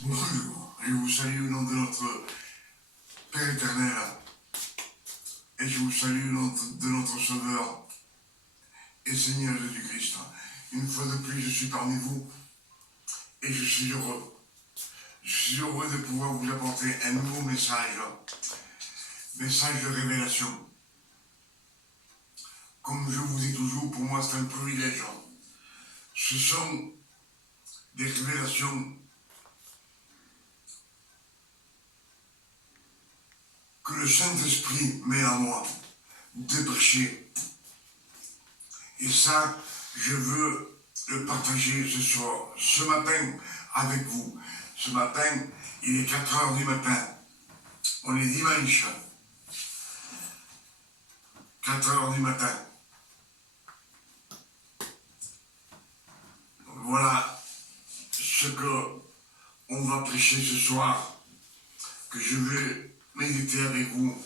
Bonjour, je vous salue au nom de notre Père éternel et je vous salue au nom de notre Sauveur et Seigneur Jésus-Christ. Une fois de plus, je suis parmi vous et je suis heureux. Je suis heureux de pouvoir vous apporter un nouveau message de révélation. Comme je vous dis toujours, pour moi c'est un privilège. Ce sont des révélations que le Saint-Esprit met en moi de prêcher. Et ça, je veux le partager ce soir, ce matin, avec vous. Ce matin, il est 4 heures du matin. On est dimanche. 4 heures du matin. Voilà ce que on va prêcher ce soir, que je veux méditer avec vous.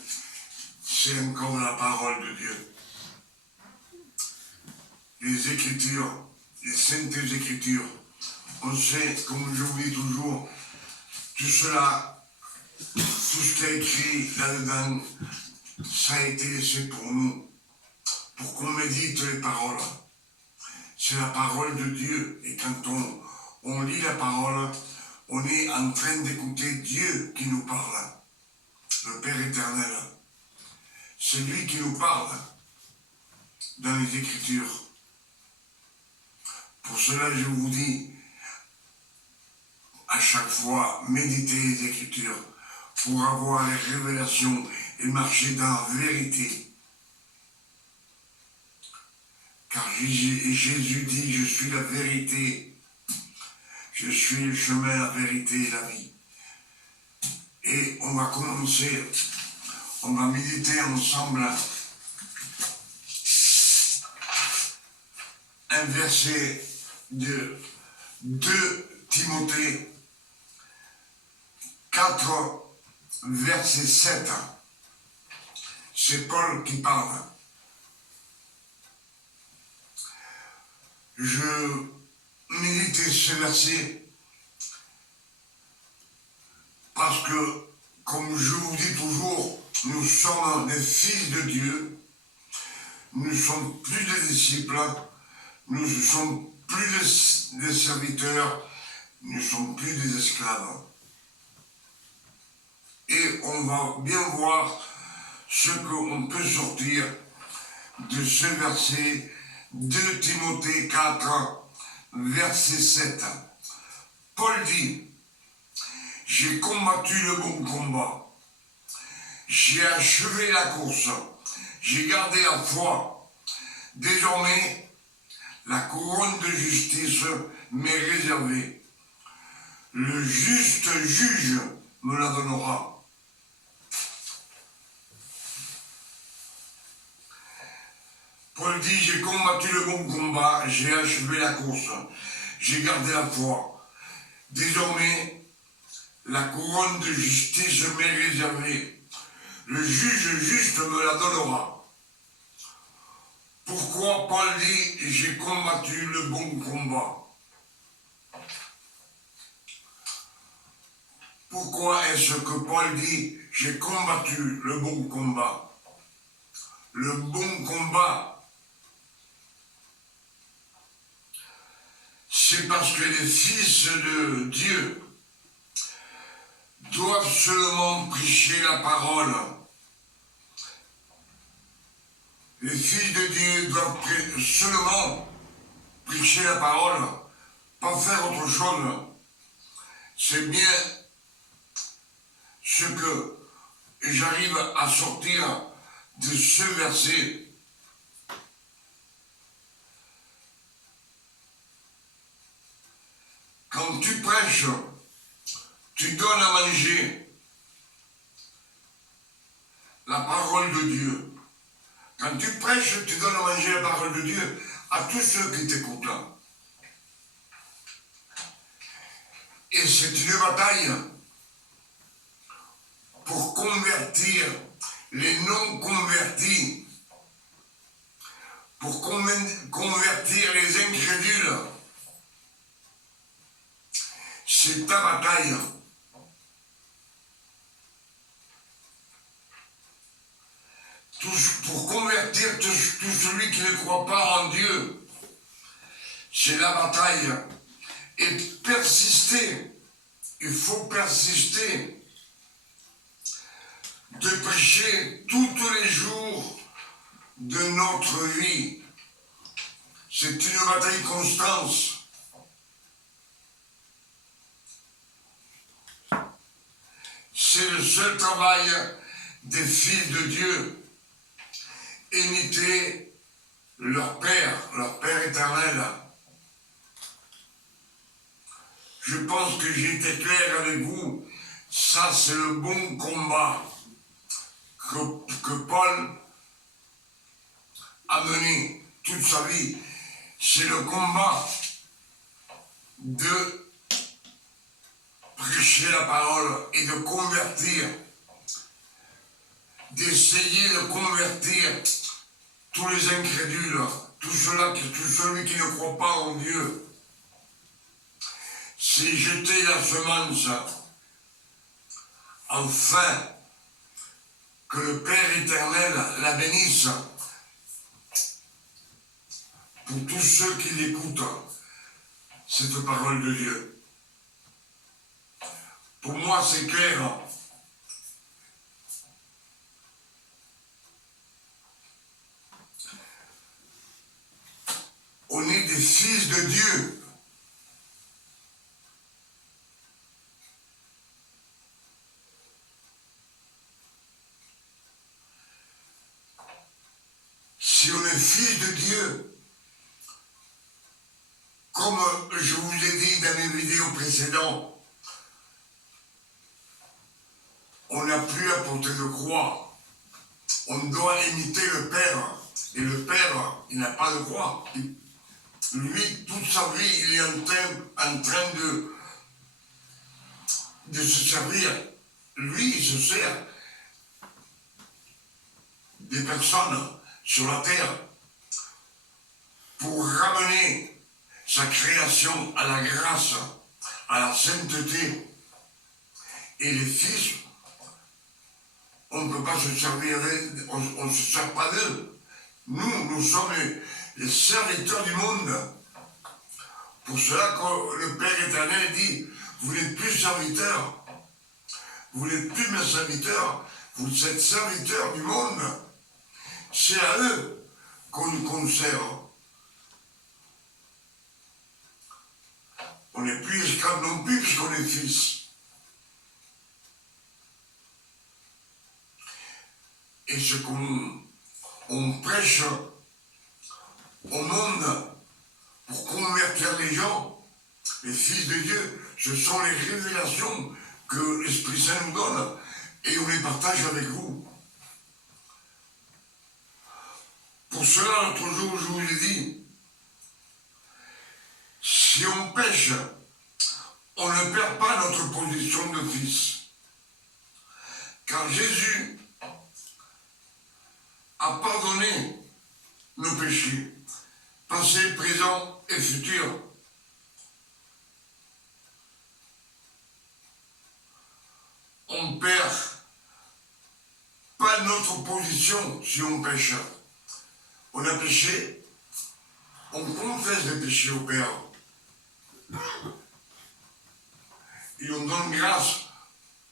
C'est encore la parole de Dieu. Les Écritures, les Saintes Écritures. On sait, comme je vous dis toujours, tout cela, tout ce qui est écrit là-dedans, ça a été laissé pour nous, pour qu'on médite les paroles. C'est la parole de Dieu. Et quand on lit la parole, on est en train d'écouter Dieu qui nous parle. Le Père éternel. C'est lui qui nous parle dans les Écritures. Pour cela, je vous dis, à chaque fois, méditez les Écritures pour avoir les révélations et marcher dans la vérité. Car Jésus dit, je suis la vérité, je suis le chemin, la vérité et la vie. Et on va commencer, on va méditer ensemble un verset de 2 Timothée 4, verset 7. C'est Paul qui parle. Je méditais ce verset parce que, comme je vous dis toujours, nous sommes des fils de Dieu, nous ne sommes plus des disciples, nous ne sommes plus des serviteurs, nous ne sommes plus des esclaves. Et on va bien voir ce qu'on peut sortir de ce verset 2 Timothée 4, verset 7. Paul dit, j'ai combattu le bon combat, j'ai achevé la course, j'ai gardé la foi. Désormais, la couronne de justice m'est réservée. Le juste juge me la donnera. Paul dit, j'ai combattu le bon combat, j'ai achevé la course, j'ai gardé la foi. Désormais, la couronne de justice m'est réservée. Le juge juste me la donnera. Pourquoi Paul dit, j'ai combattu le bon combat? Pourquoi est-ce que Paul dit, j'ai combattu le bon combat? Le bon combat, c'est parce que les fils de Dieu doivent seulement prêcher la parole. Les fils de Dieu doivent seulement prêcher la parole, pas faire autre chose. C'est bien ce que j'arrive à sortir de ce verset. Quand tu prêches, tu donnes à manger la parole de Dieu. Quand tu prêches, tu donnes à manger la parole de Dieu à tous ceux qui t'écoutent. Et c'est une bataille pour convertir les non-convertis, pour convertir les incrédules. c'est ta bataille. Pour convertir tout celui qui ne croit pas en Dieu, c'est la bataille. Et persister, il faut persister, de prêcher tous les jours de notre vie. C'est une bataille constante. C'est le seul travail des fils de Dieu. Imiter leur Père éternel. Je pense que j'ai été clair avec vous. Ça, c'est le bon combat que Paul a mené toute sa vie. C'est le combat de prêcher la parole et de convertir, d'essayer de convertir tous les incrédules, tout celui qui ne croit pas en Dieu. C'est jeter la semence, afin que le Père éternel la bénisse pour tous ceux qui l'écoutent, cette parole de Dieu. Pour moi, c'est clair. On est des fils de Dieu. Si on est fils de Dieu, comme je vous ai dit dans mes vidéos précédentes, on n'a plus à porter de croix. On doit imiter le Père. Et le Père, il n'a pas de croix. Lui, toute sa vie, il est en train de se servir. Lui, il se sert des personnes sur la terre pour ramener sa création à la grâce, à la sainteté. Et les fils, on ne peut pas se servir, on ne se sert pas d'eux. Nous sommes les serviteurs du monde. Pour cela que le Père éternel dit, vous n'êtes plus serviteurs, vous n'êtes plus mes serviteurs, vous êtes serviteurs du monde. C'est à eux qu'on nous conserve. On n'est plus esclaves non plus puisqu'on est fils. Et ce qu'on prêche au monde pour convertir les gens, les fils de Dieu, ce sont les révélations que l'Esprit Saint nous donne et on les partage avec vous. Pour cela, l'autre jour, je vous ai dit, si on pêche, on ne perd pas notre position de fils. Car Jésus a pardonné nos péchés, passés, présents et futurs. On ne perd pas notre position si on pêche. On a péché, on confesse les péchés au Père. Et on donne grâce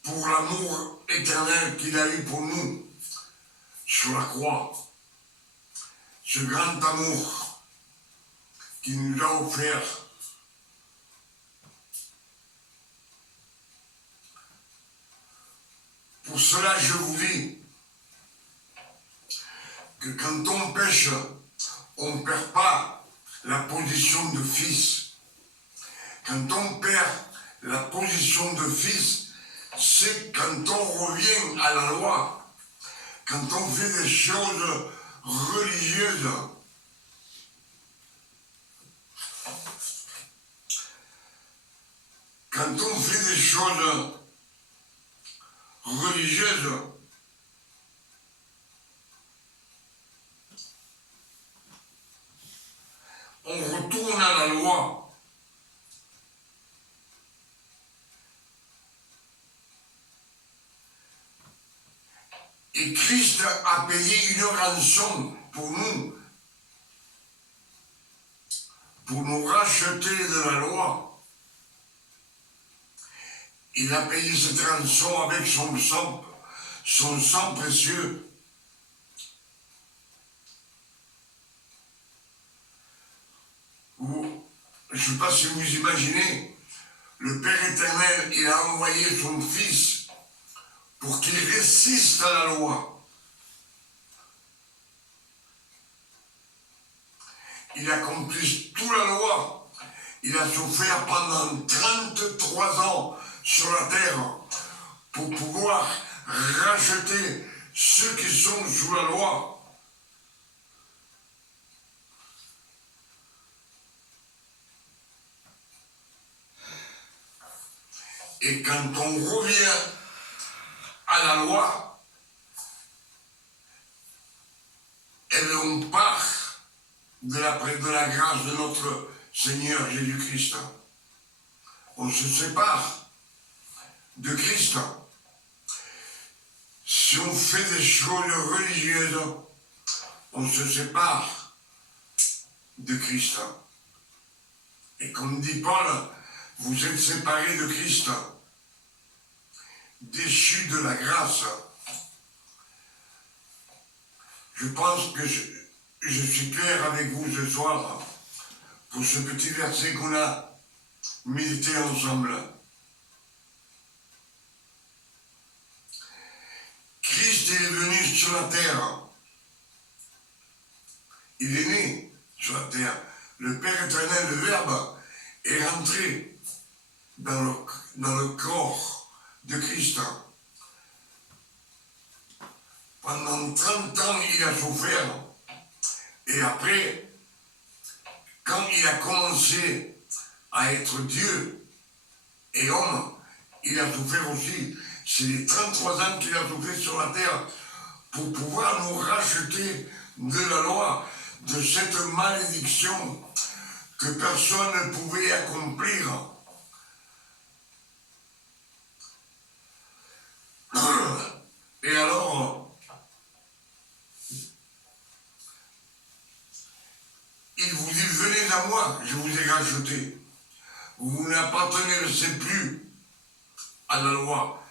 pour l'amour éternel qu'il a eu pour nous sur la croix. Ce grand amour qu'il nous a offert. Pour cela, je vous dis que quand on pêche, on ne perd pas la position de fils. Quand on perd la position de fils, c'est quand on revient à la loi, quand on fait des choses religieuses. Quand on fait des choses religieuses, on retourne à la loi. Et Christ a payé une rançon pour nous racheter de la loi. Il a payé cette rançon avec son sang précieux. Je ne sais pas si vous imaginez, le Père éternel, il a envoyé son Fils pour qu'il résiste à la loi. Il accomplit toute la loi. Il a souffert pendant 33 ans sur la terre pour pouvoir racheter ceux qui sont sous la loi. Et quand on revient à la loi, et on part de la grâce de notre Seigneur Jésus-Christ. On se sépare de Christ. Si on fait des choses religieuses, on se sépare de Christ. Et comme dit Paul, vous êtes séparés de Christ, déchus de la grâce. Je pense que je suis clair avec vous ce soir pour ce petit verset qu'on a médité ensemble. Christ est venu sur la terre. Il est né sur la terre. Le Père éternel, le Verbe, est rentré dans le corps de Christ. Pendant 30 ans, il a souffert. Et après, quand il a commencé à être Dieu et homme, il a souffert aussi. C'est les 33 ans qu'il a souffert sur la terre pour pouvoir nous racheter de la loi, de cette malédiction que personne ne pouvait accomplir. Et alors, il vous dit, venez à moi, je vous ai racheté. Vous n'appartenez plus à la loi.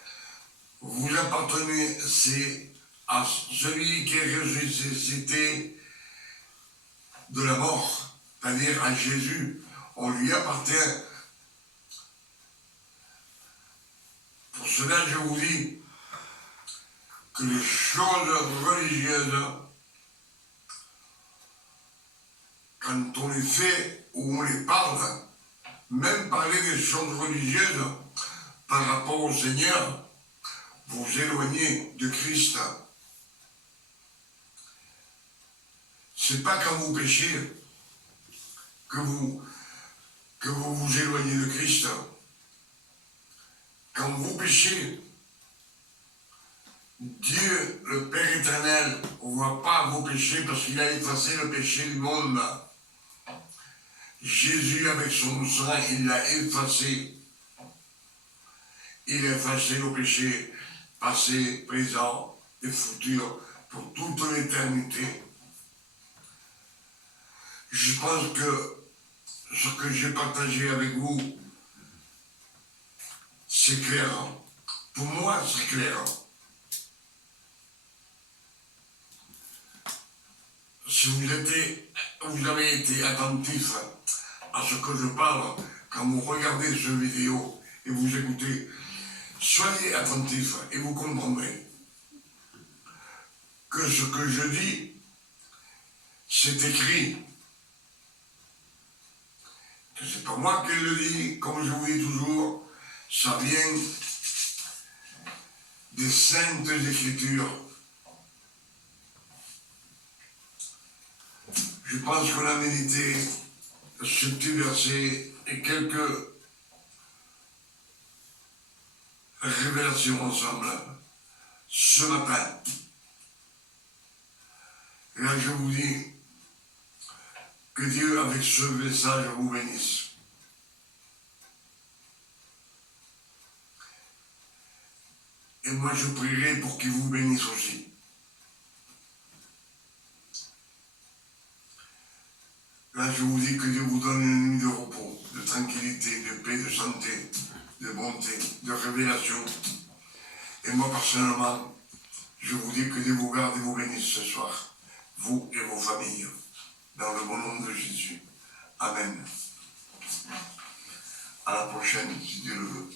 Vous appartenez à celui qui est ressuscité de la mort, c'est-à-dire à Jésus. On lui appartient. Pour cela, je vous dis que les choses religieuses, quand on les fait ou on les parle, même parler des choses religieuses par rapport au Seigneur, vous éloignez de Christ. C'est pas quand vous péchez que vous vous éloignez de Christ. Quand vous péchez, Dieu, le Père éternel, ne voit pas vos péchés parce qu'il a effacé le péché du monde. Jésus, avec son sang, il l'a effacé. Il a effacé nos péchés passés, présents et futurs pour toute l'éternité. Je pense que ce que j'ai partagé avec vous, c'est clair. Pour moi, c'est clair. Si vous avez été attentif à ce que je parle, quand vous regardez cette vidéo et vous écoutez, soyez attentifs et vous comprendrez que ce que je dis, c'est écrit. Que c'est pas moi qui le dis, comme je vous dis toujours, ça vient des Saintes Écritures. Je pense qu'on a médité ce petit verset et quelques révélations ensemble ce matin. Et là, je vous dis que Dieu, avec ce message, vous bénisse. Et moi, je prierai pour qu'il vous bénisse aussi. Là, je vous dis que Dieu vous donne une nuit de repos, de tranquillité, de paix, de santé, de bonté, de révélation. Et moi, personnellement, je vous dis que Dieu vous garde et vous bénisse ce soir, vous et vos familles, dans le bon nom de Jésus. Amen. À la prochaine, si Dieu le veut.